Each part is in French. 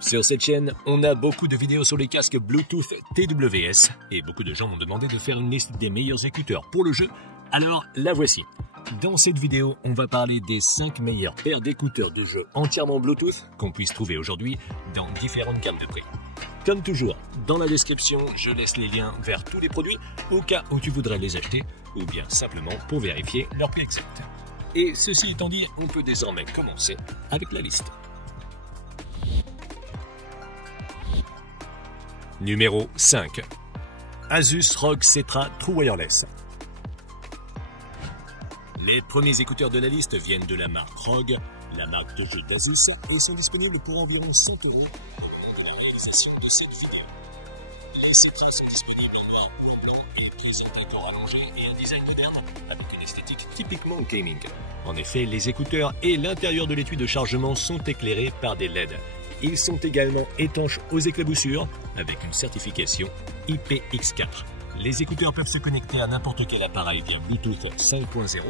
Sur cette chaîne, on a beaucoup de vidéos sur les casques Bluetooth TWS et beaucoup de gens m'ont demandé de faire une liste des meilleurs écouteurs pour le jeu, alors la voici. Dans cette vidéo, on va parler des 5 meilleures paires d'écouteurs de jeu entièrement Bluetooth qu'on puisse trouver aujourd'hui dans différentes gammes de prix. Comme toujours, dans la description, je laisse les liens vers tous les produits au cas où tu voudrais les acheter ou bien simplement pour vérifier leur prix exact. Et ceci étant dit, on peut désormais commencer avec la liste. Numéro 5. Asus ROG Cetra True Wireless. Les premiers écouteurs de la liste viennent de la marque ROG, la marque de jeu d'Asus, et sont disponibles pour environ 100 € au moment de la réalisation de cette vidéo. Les Cetra sont disponibles en noir ou en blanc et présentent un corps allongé et un design moderne avec une esthétique typiquement gaming. En effet, les écouteurs et l'intérieur de l'étui de chargement sont éclairés par des LED. Ils sont également étanches aux éclaboussures avec une certification IPX4. Les écouteurs peuvent se connecter à n'importe quel appareil via Bluetooth 5.0,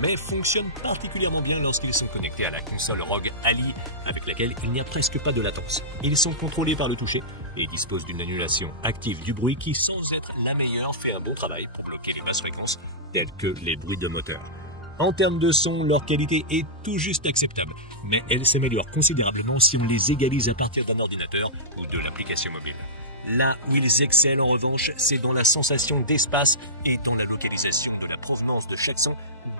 mais fonctionnent particulièrement bien lorsqu'ils sont connectés à la console ROG Ally, avec laquelle il n'y a presque pas de latence. Ils sont contrôlés par le toucher et disposent d'une annulation active du bruit qui, sans être la meilleure, fait un bon travail pour bloquer les basses fréquences, telles que les bruits de moteur. En termes de son, leur qualité est tout juste acceptable, mais elle s'améliore considérablement si on les égalise à partir d'un ordinateur ou de l'application mobile. Là où ils excellent en revanche, c'est dans la sensation d'espace et dans la localisation de la provenance de chaque son,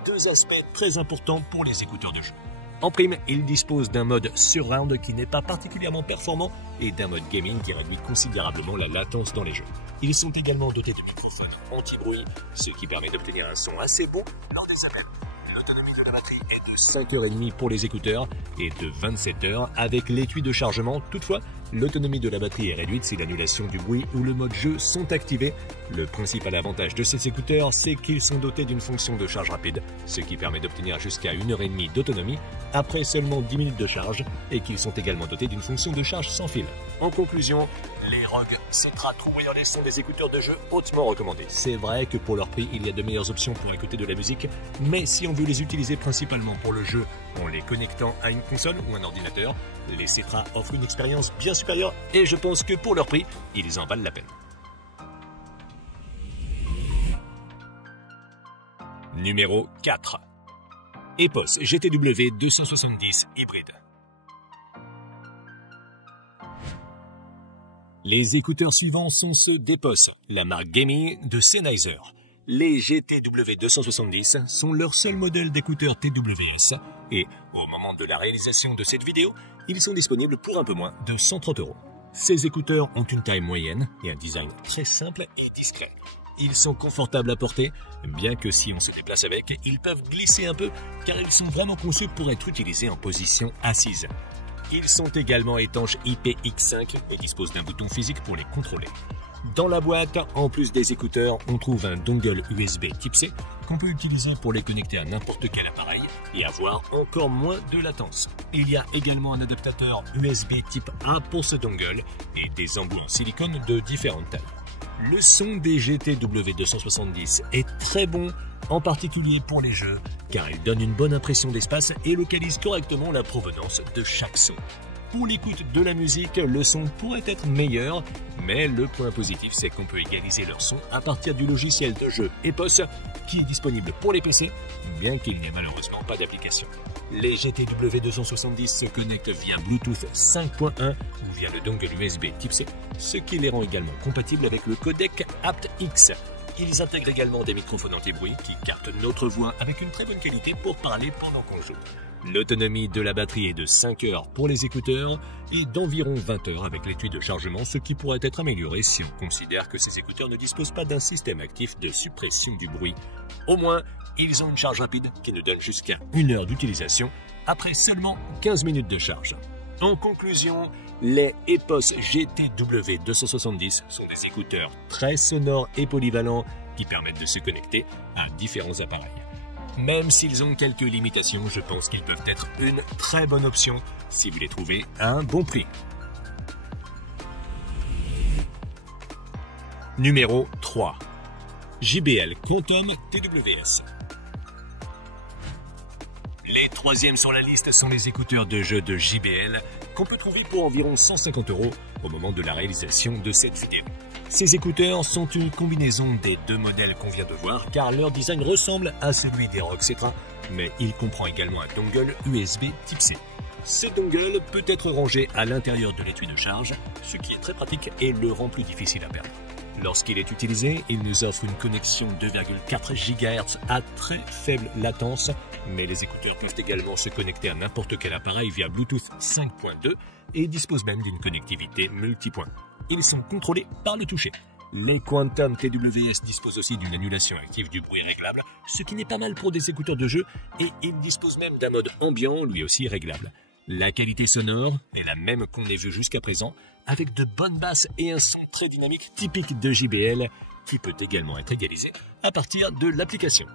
deux aspects très importants pour les écouteurs de jeu. En prime, ils disposent d'un mode surround qui n'est pas particulièrement performant et d'un mode gaming qui réduit considérablement la latence dans les jeux. Ils sont également dotés de microphones anti-bruit, ce qui permet d'obtenir un son assez bon lors des appels. L'autonomie de la batterie est de 5h30 pour les écouteurs et de 27 heures avec l'étui de chargement. Toutefois, l'autonomie de la batterie est réduite si l'annulation du bruit ou le mode jeu sont activés. Le principal avantage de ces écouteurs, c'est qu'ils sont dotés d'une fonction de charge rapide, ce qui permet d'obtenir jusqu'à 1h30 d'autonomie après seulement 10 minutes de charge et qu'ils sont également dotés d'une fonction de charge sans fil. En conclusion, les ROG Cetra True Wireless sont des écouteurs de jeu hautement recommandés. C'est vrai que pour leur prix, il y a de meilleures options pour écouter de la musique, mais si on veut les utiliser principalement pour le jeu en les connectant à une console ou un ordinateur, les Cetra offrent une expérience bien supérieure et je pense que pour leur prix, ils en valent la peine. Numéro 4. EPOS GTW 270 hybride. Les écouteurs suivants sont ceux d'EPOS, la marque gaming de Sennheiser. Les GTW 270 sont leur seul modèle d'écouteurs TWS et, au moment de la réalisation de cette vidéo, ils sont disponibles pour un peu moins de 130 €. Ces écouteurs ont une taille moyenne et un design très simple et discret. Ils sont confortables à porter, bien que si on se déplace avec, ils peuvent glisser un peu car ils sont vraiment conçus pour être utilisés en position assise. Ils sont également étanches IPX5 et disposent d'un bouton physique pour les contrôler. Dans la boîte, en plus des écouteurs, on trouve un dongle USB Type C qu'on peut utiliser pour les connecter à n'importe quel appareil et avoir encore moins de latence. Il y a également un adaptateur USB Type A pour ce dongle et des embouts en silicone de différentes tailles. Le son des GTW 270 est très bon, en particulier pour les jeux, car il donne une bonne impression d'espace et localise correctement la provenance de chaque son. Pour l'écoute de la musique, le son pourrait être meilleur, mais le point positif, c'est qu'on peut égaliser leur son à partir du logiciel de jeu EPOS, qui est disponible pour les PC, bien qu'il n'y ait malheureusement pas d'application. Les GTW 270 se connectent via Bluetooth 5.1 ou via le dongle USB Type C, ce qui les rend également compatibles avec le codec aptX. Ils intègrent également des microphones anti-bruit qui captent notre voix avec une très bonne qualité pour parler pendant qu'on joue. L'autonomie de la batterie est de 5 heures pour les écouteurs et d'environ 20 heures avec l'étui de chargement, ce qui pourrait être amélioré si on considère que ces écouteurs ne disposent pas d'un système actif de suppression du bruit. Au moins, ils ont une charge rapide qui nous donne jusqu'à 1 heure d'utilisation après seulement 15 minutes de charge. En conclusion, les EPOS GTW 270 sont des écouteurs très sonores et polyvalents qui permettent de se connecter à différents appareils. Même s'ils ont quelques limitations, je pense qu'ils peuvent être une très bonne option si vous les trouvez à un bon prix. Numéro 3. JBL Quantum TWS. Les troisièmes sur la liste sont les écouteurs de jeu de JBL qu'on peut trouver pour environ 150 € au moment de la réalisation de cette vidéo. Ces écouteurs sont une combinaison des deux modèles qu'on vient de voir car leur design ressemble à celui des ROG Cetra, mais il comprend également un dongle USB Type C. Ce dongle peut être rangé à l'intérieur de l'étui de charge, ce qui est très pratique et le rend plus difficile à perdre. Lorsqu'il est utilisé, il nous offre une connexion 2,4 GHz à très faible latence, mais les écouteurs peuvent également se connecter à n'importe quel appareil via Bluetooth 5.2 et disposent même d'une connectivité multipoint. Ils sont contrôlés par le toucher. Les Quantum TWS disposent aussi d'une annulation active du bruit réglable, ce qui n'est pas mal pour des écouteurs de jeu, et ils disposent même d'un mode ambiant, lui aussi réglable. La qualité sonore est la même qu'on ait vu jusqu'à présent, avec de bonnes basses et un son très dynamique typique de JBL, qui peut également être égalisé à partir de l'application.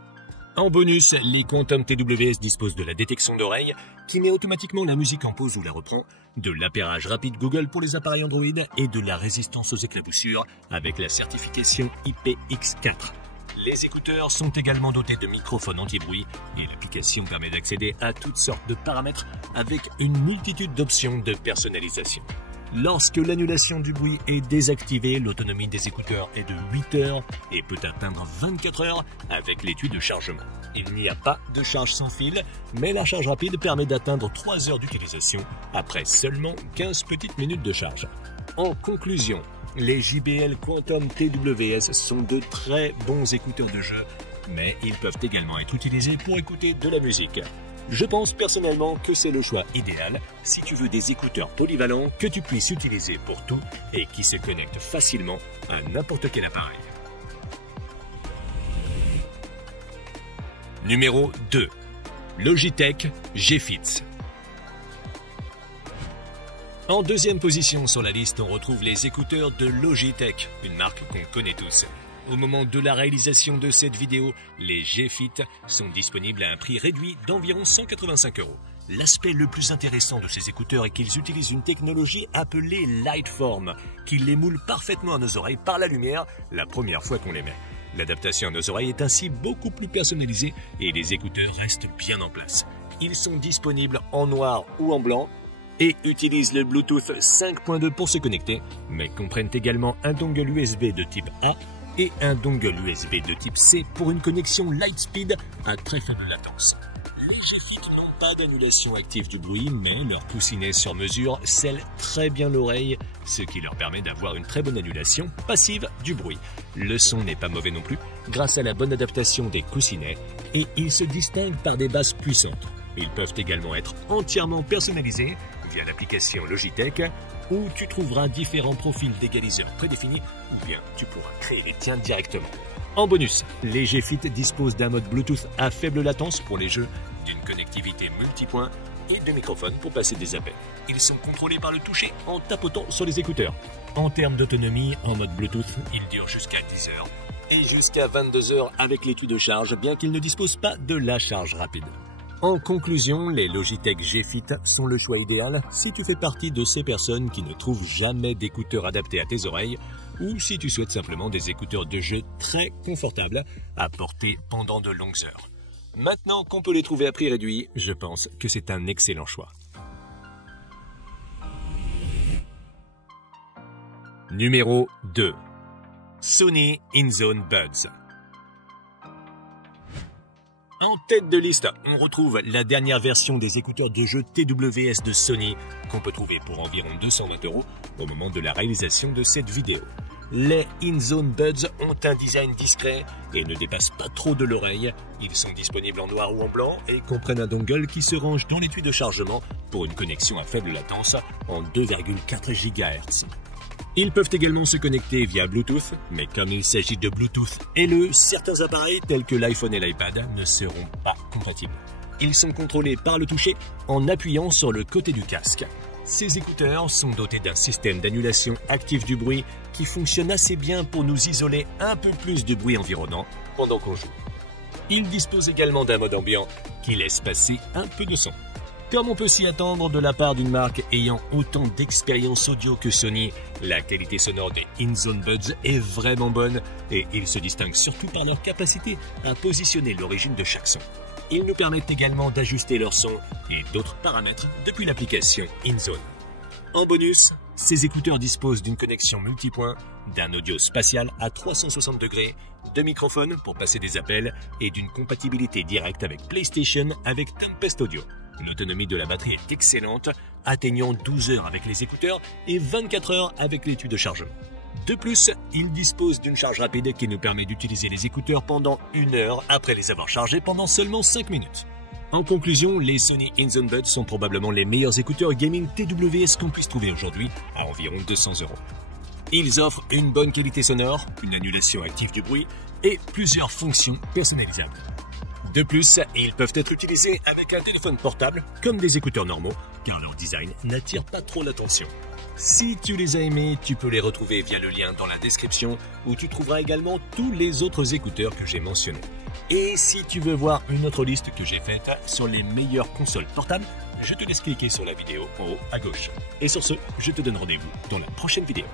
En bonus, les Quantum TWS disposent de la détection d'oreille, qui met automatiquement la musique en pause ou la reprend, de l'appairage rapide Google pour les appareils Android et de la résistance aux éclaboussures avec la certification IPX4. Les écouteurs sont également dotés de microphones anti-bruit et l'application permet d'accéder à toutes sortes de paramètres avec une multitude d'options de personnalisation. Lorsque l'annulation du bruit est désactivée, l'autonomie des écouteurs est de 8 heures et peut atteindre 24 heures avec l'étui de chargement. Il n'y a pas de charge sans fil, mais la charge rapide permet d'atteindre 3 heures d'utilisation après seulement 15 petites minutes de charge. En conclusion, les JBL Quantum TWS sont de très bons écouteurs de jeu, mais ils peuvent également être utilisés pour écouter de la musique. Je pense personnellement que c'est le choix idéal si tu veux des écouteurs polyvalents que tu puisses utiliser pour tout et qui se connectent facilement à n'importe quel appareil. Numéro 2. Logitech G-Fits. En deuxième position sur la liste, on retrouve les écouteurs de Logitech, une marque qu'on connaît tous. Au moment de la réalisation de cette vidéo, les G-Fit sont disponibles à un prix réduit d'environ 185 €. L'aspect le plus intéressant de ces écouteurs est qu'ils utilisent une technologie appelée Lightform, qui les moule parfaitement à nos oreilles par la lumière la première fois qu'on les met. L'adaptation à nos oreilles est ainsi beaucoup plus personnalisée et les écouteurs restent bien en place. Ils sont disponibles en noir ou en blanc, et utilisent le Bluetooth 5.2 pour se connecter, mais comprennent également un dongle USB de type A et un dongle USB de type C pour une connexion Lightspeed à très faible latence. Les G-Fit n'ont pas d'annulation active du bruit, mais leur coussinet sur mesure scelle très bien l'oreille, ce qui leur permet d'avoir une très bonne annulation passive du bruit. Le son n'est pas mauvais non plus, grâce à la bonne adaptation des coussinets, et ils se distinguent par des basses puissantes. Ils peuvent également être entièrement personnalisés via l'application Logitech, où tu trouveras différents profils d'égaliseurs prédéfinis, ou bien tu pourras créer les tiens directement. En bonus, les G-Fit disposent d'un mode Bluetooth à faible latence pour les jeux, d'une connectivité multipoint et de microphones pour passer des appels. Ils sont contrôlés par le toucher en tapotant sur les écouteurs. En termes d'autonomie, en mode Bluetooth, ils durent jusqu'à 10 heures et jusqu'à 22 heures avec l'étui de charge, bien qu'ils ne disposent pas de la charge rapide. En conclusion, les Logitech G-Fit sont le choix idéal si tu fais partie de ces personnes qui ne trouvent jamais d'écouteurs adaptés à tes oreilles ou si tu souhaites simplement des écouteurs de jeu très confortables à porter pendant de longues heures. Maintenant qu'on peut les trouver à prix réduit, je pense que c'est un excellent choix. Numéro 2. Sony InZone Buds. En tête de liste, on retrouve la dernière version des écouteurs de jeu TWS de Sony qu'on peut trouver pour environ 220 € au moment de la réalisation de cette vidéo. Les InZone Buds ont un design discret et ne dépassent pas trop de l'oreille. Ils sont disponibles en noir ou en blanc et comprennent un dongle qui se range dans l'étui de chargement pour une connexion à faible latence en 2,4 GHz. Ils peuvent également se connecter via Bluetooth, mais comme il s'agit de Bluetooth haineux, certains appareils tels que l'iPhone et l'iPad ne seront pas compatibles. Ils sont contrôlés par le toucher en appuyant sur le côté du casque. Ces écouteurs sont dotés d'un système d'annulation active du bruit qui fonctionne assez bien pour nous isoler un peu plus du bruit environnant pendant qu'on joue. Ils disposent également d'un mode ambiant qui laisse passer un peu de son. Comme on peut s'y attendre de la part d'une marque ayant autant d'expérience audio que Sony, la qualité sonore des InZone Buds est vraiment bonne et ils se distinguent surtout par leur capacité à positionner l'origine de chaque son. Ils nous permettent également d'ajuster leur son et d'autres paramètres depuis l'application InZone. En bonus, ces écouteurs disposent d'une connexion multipoint, d'un audio spatial à 360 degrés, de microphones pour passer des appels et d'une compatibilité directe avec PlayStation avec Tempest Audio. L'autonomie de la batterie est excellente, atteignant 12 heures avec les écouteurs et 24 heures avec l'étui de chargement. De plus, il dispose d'une charge rapide qui nous permet d'utiliser les écouteurs pendant 1 heure après les avoir chargés pendant seulement 5 minutes. En conclusion, les Sony InZone Buds sont probablement les meilleurs écouteurs gaming TWS qu'on puisse trouver aujourd'hui à environ 200 €. Ils offrent une bonne qualité sonore, une annulation active du bruit et plusieurs fonctions personnalisables. De plus, ils peuvent être utilisés avec un téléphone portable comme des écouteurs normaux car leur design n'attire pas trop l'attention. Si tu les as aimés, tu peux les retrouver via le lien dans la description où tu trouveras également tous les autres écouteurs que j'ai mentionnés. Et si tu veux voir une autre liste que j'ai faite sur les meilleures consoles portables, je te laisse cliquer sur la vidéo en haut à gauche. Et sur ce, je te donne rendez-vous dans la prochaine vidéo.